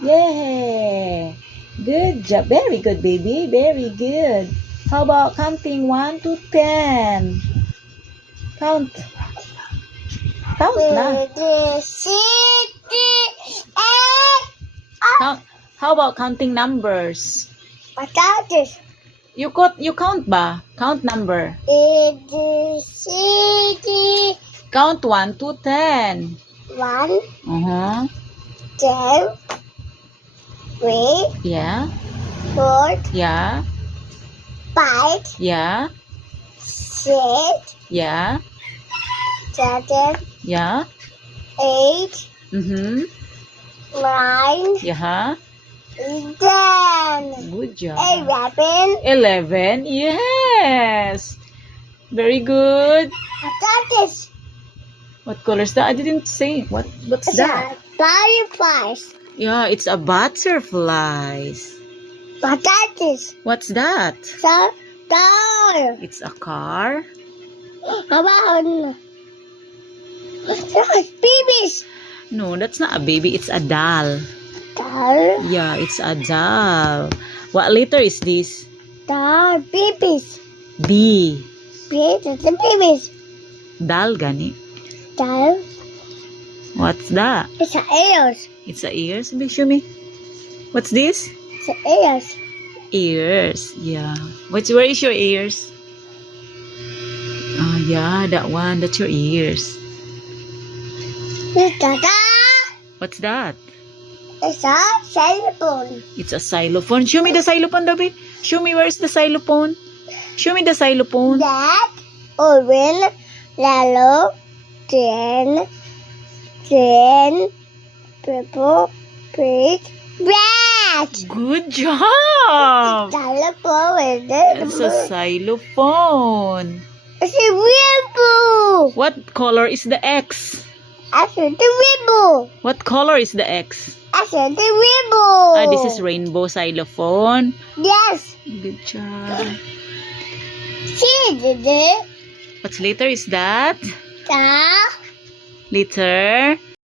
Yeah. Good job. Very good, baby. Very good. How about counting 1 to 10? Count. Count na. Count. How about counting numbers? You count ba? Count number. Count 1 to 10. 1, Uh-huh. 2, 3, Yeah. 4, Yeah. 5, Yeah. 6, Yeah. 7, Yeah. 8, Mm-hmm. 9, Yeah. 10, Good job. 11. 11. Yes. Very good. Potatoes. What color is that? I didn't say. What's that? Butterflies. Yeah, it's a butterflies. Potatoes. What's that? Star. It's a car. How about babies? No, that's not a baby. It's a doll. Star. Yeah, it's a doll. What letter is this? Star. Babies. B. Babies. Doll gani. Star. What's that? It's ears. It's a ears. Show me. What's this? It's ears. Ears. Yeah. Where is your ears? Oh, yeah, that one. That's your ears. Ta-da! What's that? It's a xylophone. It's a xylophone. Show me the xylophone, David. Show me where's the xylophone. Show me the xylophone. Black, orange, yellow, green, purple, pink, red. Good job. Xylophone is That's a xylophone. It's a rainbow. What color is the X? It's a rainbow. What color is the X? It's a rainbow. Ah, this is rainbow xylophone. Yes. Good job. See the What letter is that? the Letter